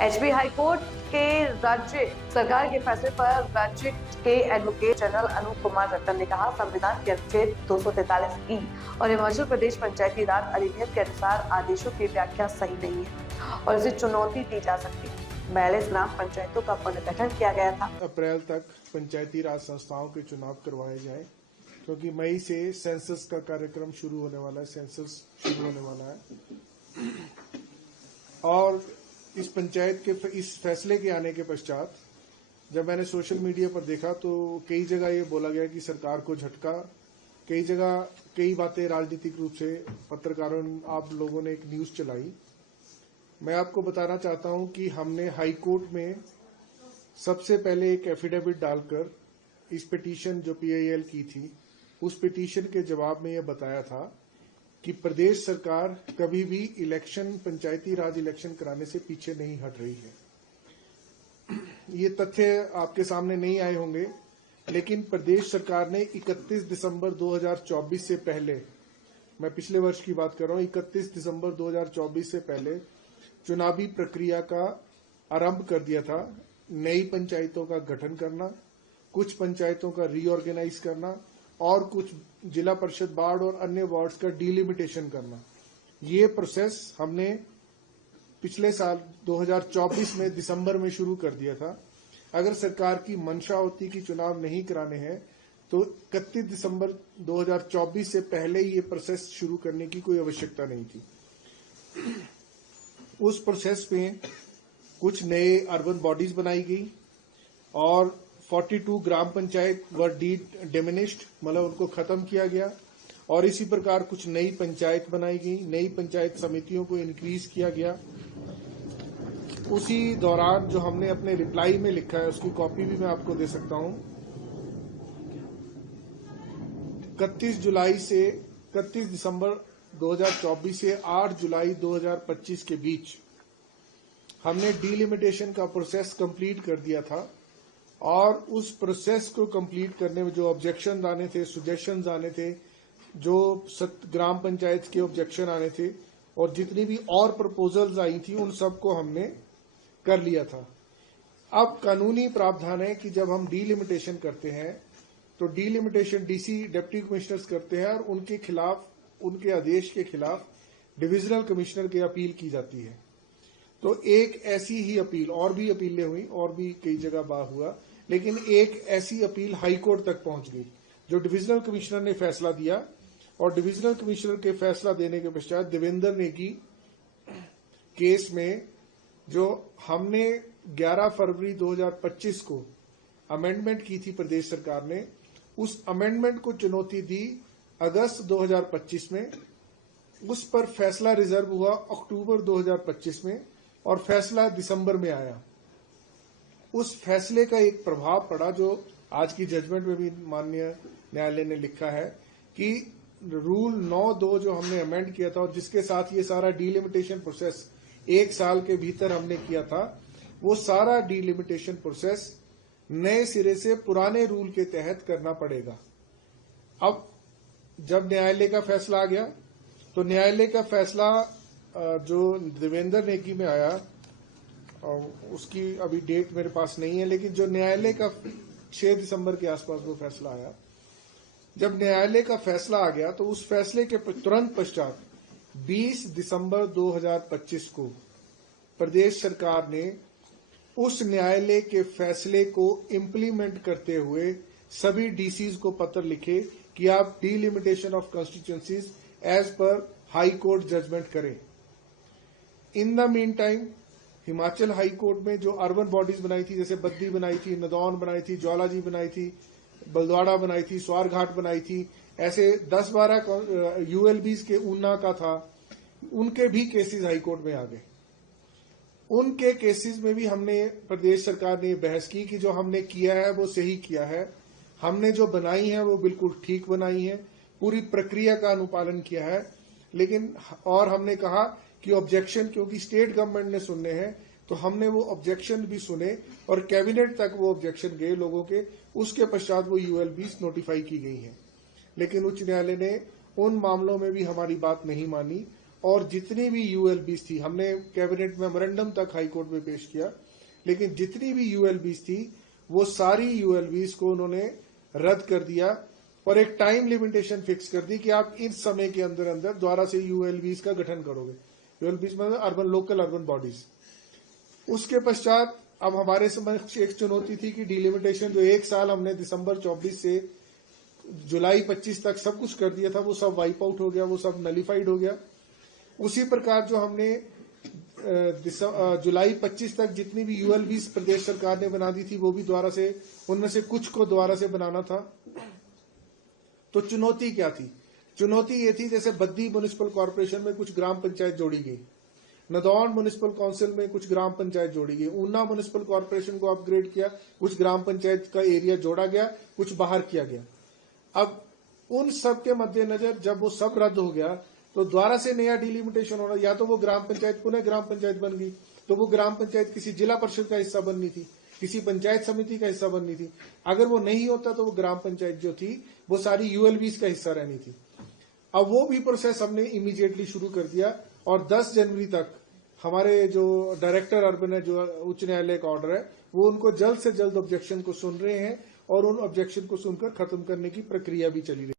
HP high court के राज्य सरकार के फैसले पर राज्य के एडवोकेट जनरल अनूप कुमार रतन ने कहा, संविधान के अनुच्छेद 243 और हिमाचल प्रदेश पंचायती राज अधिनियम के अनुसार आदेशों की व्याख्या सही नहीं है और इसे चुनौती दी जा सकती है। 42 ग्राम पंचायतों का पुनर्गठन किया गया था। अप्रैल तक पंचायती राज संस्थाओं के चुनाव करवाए जाएं, क्योंकि मई से सेंसस का कार्यक्रम शुरू होने वाला है, सेंसस शुरू होने वाला है। और इस पंचायत के इस फैसले के आने के पश्चात जब मैंने सोशल मीडिया पर देखा तो कई जगह ये बोला गया कि सरकार को झटका, कई जगह कई बातें राजनीतिक रूप से पत्रकारों आप लोगों ने एक न्यूज चलाई। मैं आपको बताना चाहता हूं कि हमने हाई कोर्ट में सबसे पहले एक एफिडेविट डालकर इस पिटीशन जो पीआईएल की थी, उस पिटीशन के जवाब में यह बताया था कि प्रदेश सरकार कभी भी इलेक्शन, पंचायती राज इलेक्शन कराने से पीछे नहीं हट रही है। ये तथ्य आपके सामने नहीं आए होंगे, लेकिन प्रदेश सरकार ने 31 दिसंबर 2024 से पहले, मैं पिछले वर्ष की बात कर रहा हूं, 31 दिसंबर 2024 से पहले चुनावी प्रक्रिया का आरंभ कर दिया था। नई पंचायतों का गठन करना, कुछ पंचायतों का रीऑर्गेनाइज करना और कुछ जिला परिषद वार्ड और अन्य वार्ड्स का डिलिमिटेशन करना। ये प्रोसेस हमने पिछले साल 2024 में दिसंबर में शुरू कर दिया था। अगर सरकार की मंशा होती कि चुनाव नहीं कराने हैं तो 31 दिसंबर 2024 से पहले ये प्रोसेस शुरू करने की कोई आवश्यकता नहीं थी। उस प्रोसेस में कुछ नए अर्बन बॉडीज बनाई गई और 42 ग्राम पंचायत वर डिमिनिश्ड, मतलब उनको खत्म किया गया और इसी प्रकार कुछ नई पंचायत बनाई गई, नई पंचायत समितियों को इंक्रीज किया गया। उसी दौरान जो हमने अपने रिप्लाई में लिखा है उसकी कॉपी भी मैं आपको दे सकता हूं। 31 दिसंबर 2024 से 8 जुलाई 2025 के बीच हमने डिलिमिटेशन का प्रोसेस कंप्लीट कर दिया था और उस प्रोसेस को कंप्लीट करने में जो ऑब्जेक्शन आने थे, सुजेशंस आने थे, जो ग्राम पंचायत के ऑब्जेक्शन आने थे और जितनी भी और प्रपोजल्स आई थी उन सबको हमने कर लिया था। अब कानूनी प्रावधान है कि जब हम डिलिमिटेशन करते हैं तो डिलिमिटेशन डीसी डिप्टी कमिश्नर्स करते हैं और उनके खिलाफ, उनके आदेश के खिलाफ डिविजनल कमिश्नर की अपील की जाती है। तो एक ऐसी ही अपील, और भी अपीलें हुई और भी कई जगह हुआ, लेकिन एक ऐसी अपील हाई कोर्ट तक पहुंच गई जो डिविजनल कमिश्नर ने फैसला दिया और डिविजनल कमिश्नर के फैसला देने के पश्चात देवेंद्र नेगी केस में जो हमने 11 फरवरी 2025 को अमेंडमेंट की थी प्रदेश सरकार ने, उस अमेंडमेंट को चुनौती दी अगस्त 2025 में। उस पर फैसला रिजर्व हुआ अक्टूबर 2025 में और फैसला दिसंबर में आया। उस फैसले का एक प्रभाव पड़ा जो आज की जजमेंट में भी माननीय न्यायालय ने लिखा है कि रूल 9(2) जो हमने अमेंड किया था और जिसके साथ ये सारा डिलिमिटेशन प्रोसेस 1 साल के भीतर हमने किया था, वो सारा डिलिमिटेशन प्रोसेस नए सिरे से पुराने रूल के तहत करना पड़ेगा। अब जब न्यायालय का फैसला आ गया तो न्यायालय का फैसला जो देवेंद्र नेगी में आया, उसकी अभी डेट मेरे पास नहीं है, लेकिन जो न्यायालय का 6 दिसंबर के आसपास वो फैसला आया। जब न्यायालय का फैसला आ गया तो उस फैसले के तुरंत पश्चात 20 दिसंबर 2025 को प्रदेश सरकार ने उस न्यायालय के फैसले को इम्प्लीमेंट करते हुए सभी डीसीज को पत्र लिखे कि आप delimitation of constituencies as per high court judgment करें। In the mean time Himachal high court में जो अर्बन बॉडीज बनाई थी, जैसे बद्दी बनाई थी, नदौन बनाई थी, ज्वालाजी बनाई थी, बलद्वाड़ा बनाई थी, स्वारघाट बनाई थी, ऐसे 10-12 यूएलबीज के ऊना का था, उनके भी केसेस हाई कोर्ट में आ गए। उनके केसेस में भी हमने, प्रदेश सरकार ने बहस की कि जो हमने किया है वो सही किया है, हमने जो बनाई है वो बिल्कुल ठीक बनाई है, पूरी प्रक्रिया का अनुपालन किया है। लेकिन और हमने कहा कि ऑब्जेक्शन, क्योंकि स्टेट गवर्नमेंट ने सुनने हैं तो हमने वो ऑब्जेक्शन भी सुने और कैबिनेट तक वो ऑब्जेक्शन गए लोगों के, उसके पश्चात वो यूएलबीज नोटिफाई की गई हैं। लेकिन उच्च न्यायालय ने उन मामलों में भी हमारी बात नहीं मानी और जितनी भी यूएलबीज थी, हमने कैबिनेट मेमोरेंडम तक हाईकोर्ट में पेश किया, लेकिन जितनी भी यूएलबीज थी वो सारी यूएलबीज को उन्होंने रद्द कर दिया और एक टाइम लिमिटेशन फिक्स कर दी कि आप इस समय के अंदर अंदर दोबारा से यूएलबीज का गठन करोगे। यूएलबीज मतलब अर्बन लोकल अर्बन बॉडीज। उसके पश्चात अब हमारे समक्ष एक चुनौती थी कि डिलिमिटेशन जो एक साल हमने दिसंबर 24 से जुलाई 25 तक सब कुछ कर दिया था, वो सब वाइप आउट हो गया, वो सब नलिफाइड हो गया। उसी प्रकार जो हमने जुलाई 25 तक जितनी भी यूएलबीज प्रदेश सरकार ने बना दी थी, वो भी दोबारा से, उनमें से कुछ को दोबारा से बनाना था। तो चुनौती क्या थी? चुनौती ये थी, जैसे बद्दी म्युनिसिपल कॉर्पोरेशन में कुछ ग्राम पंचायत जोड़ी गई, नदौन म्युनिसिपल काउंसिल में कुछ ग्राम पंचायत जोड़ी गई, ऊना म्युनिसिपल कॉर्पोरेशन को अपग्रेड किया, कुछ ग्राम पंचायत का एरिया जोड़ा गया, कुछ बाहर किया गया। अब उन सब के मद्देनजर जब वो सब रद्द हो गया तो दोबारा से नया डिलिमिटेशन होना, या तो वो ग्राम पंचायत पुनः ग्राम पंचायत बन गई, तो वो ग्राम पंचायत किसी जिला परिषद का हिस्सा बननी थी, किसी पंचायत समिति का हिस्सा बननी थी। अगर वो नहीं होता तो वो ग्राम पंचायत जो थी वो सारी यूएलबीज का हिस्सा रहनी थी। अब वो भी प्रोसेस हमने इमीडिएटली शुरू कर दिया और 10 जनवरी तक हमारे जो डायरेक्टर अर्बन है, जो उच्च न्यायालय का ऑर्डर है, वो उनको जल्द से जल्द ऑब्जेक्शन को सुन रहे हैं और उन ऑब्जेक्शन को सुनकर खत्म करने की प्रक्रिया भी चली रही है।